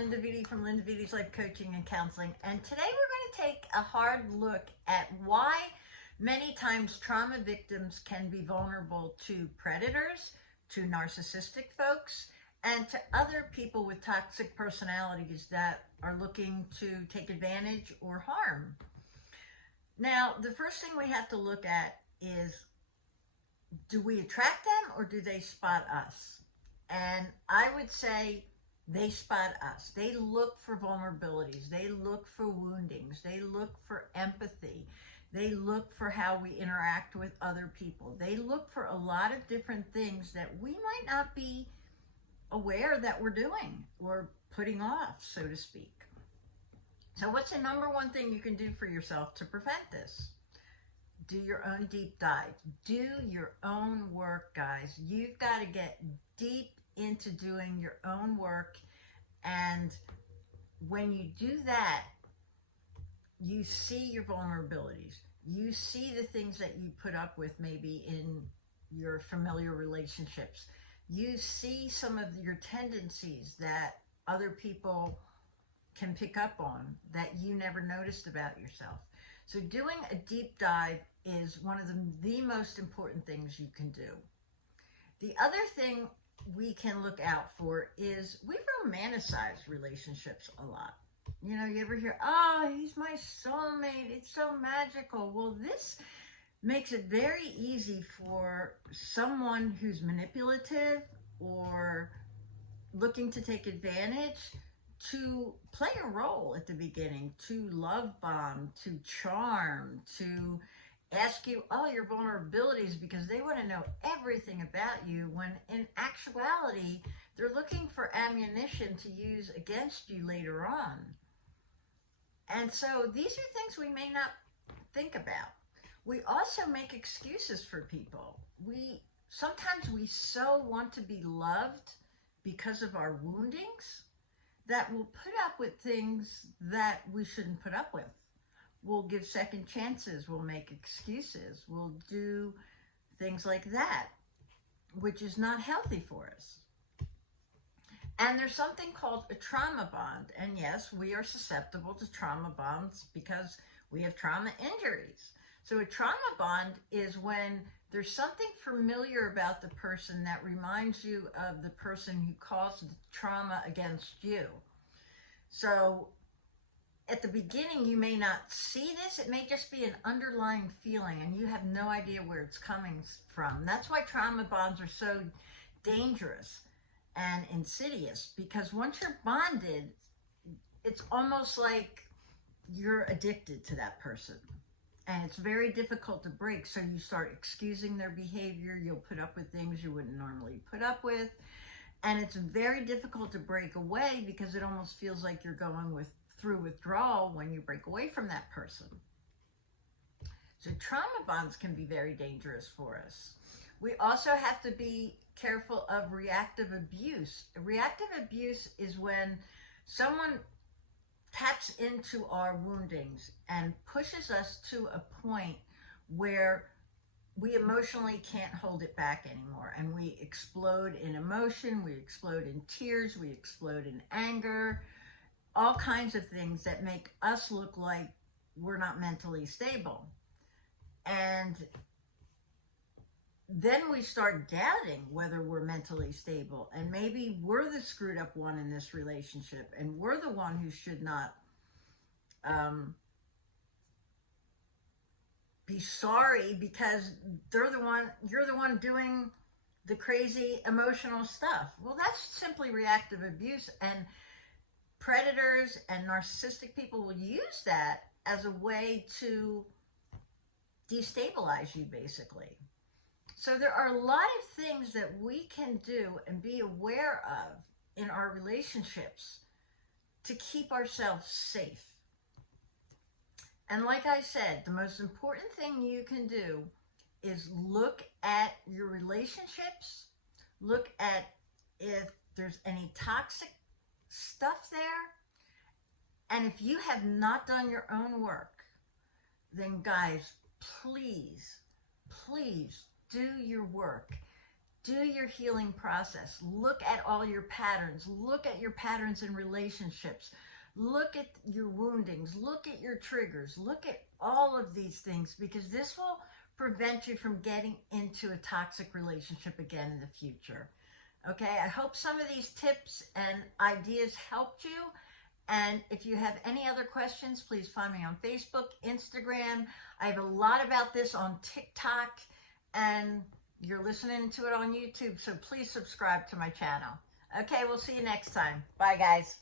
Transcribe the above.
Linda Vitti from Linda Vitti's Life Coaching and Counseling, and today we're going to take a hard look at why many times trauma victims can be vulnerable to predators, to narcissistic folks, and to other people with toxic personalities that are looking to take advantage or harm. Now, the first thing we have to look at is, do we attract them or do they spot us? And I would say they spot us. They look for vulnerabilities. They look for woundings. They look for empathy. They look for how we interact with other people. They look for a lot of different things that we might not be aware that we're doing or putting off, so to speak. So what's the number one thing you can do for yourself to prevent this? Do your own deep dive. Do your own work, guys. You've got to get deep into doing your own work, and when you do that, you see your vulnerabilities. You see the things that you put up with maybe in your familiar relationships. You see some of your tendencies that other people can pick up on that you never noticed about yourself. So doing a deep dive is one of the most important things you can do. The other thing we can look out for is we romanticize relationships a lot. You know, you ever hear, oh, he's my soulmate, it's so magical. Well, this makes it very easy for someone who's manipulative or looking to take advantage to play a role at the beginning, to love bomb, to charm, to ask you all your vulnerabilities because they want to know everything about you, when in actuality, they're looking for ammunition to use against you later on. And so these are things we may not think about. We also make excuses for people. Sometimes we so want to be loved because of our woundings that we'll put up with things that we shouldn't put up with. We'll give second chances, we'll make excuses, we'll do things like that, which is not healthy for us. And there's something called a trauma bond. And yes, we are susceptible to trauma bonds because we have trauma injuries. So a trauma bond is when there's something familiar about the person that reminds you of the person who caused the trauma against you. So at the beginning, you may not see this. It may just be an underlying feeling and you have no idea where it's coming from. That's why trauma bonds are so dangerous and insidious, because once you're bonded, it's almost like you're addicted to that person. And it's very difficult to break. So you start excusing their behavior. You'll put up with things you wouldn't normally put up with. And it's very difficult to break away because it almost feels like you're going through withdrawal when you break away from that person. So trauma bonds can be very dangerous for us. We also have to be careful of reactive abuse. Reactive abuse is when someone taps into our woundings and pushes us to a point where we emotionally can't hold it back anymore, and we explode in emotion, we explode in tears, we explode in anger, all kinds of things that make us look like we're not mentally stable. And then we start doubting whether we're mentally stable, and maybe we're the screwed up one in this relationship, and we're the one who should not be sorry because you're the one doing the crazy emotional stuff. Well, that's simply reactive abuse, and predators and narcissistic people will use that as a way to destabilize you, basically. So there are a lot of things that we can do and be aware of in our relationships to keep ourselves safe. And like I said, the most important thing you can do is look at your relationships, look at if there's any toxic stuff there, and if you have not done your own work, then guys, please do your work. Do your healing process. Look at all your patterns. Look at your patterns in relationships. Look at your woundings. Look at your triggers. Look at all of these things, because this will prevent you from getting into a toxic relationship again in the future. Okay, I hope some of these tips and ideas helped you. And if you have any other questions, please find me on Facebook, Instagram. I have a lot about this on TikTok, and you're listening to it on YouTube, so please subscribe to my channel. Okay, we'll see you next time. Bye, guys.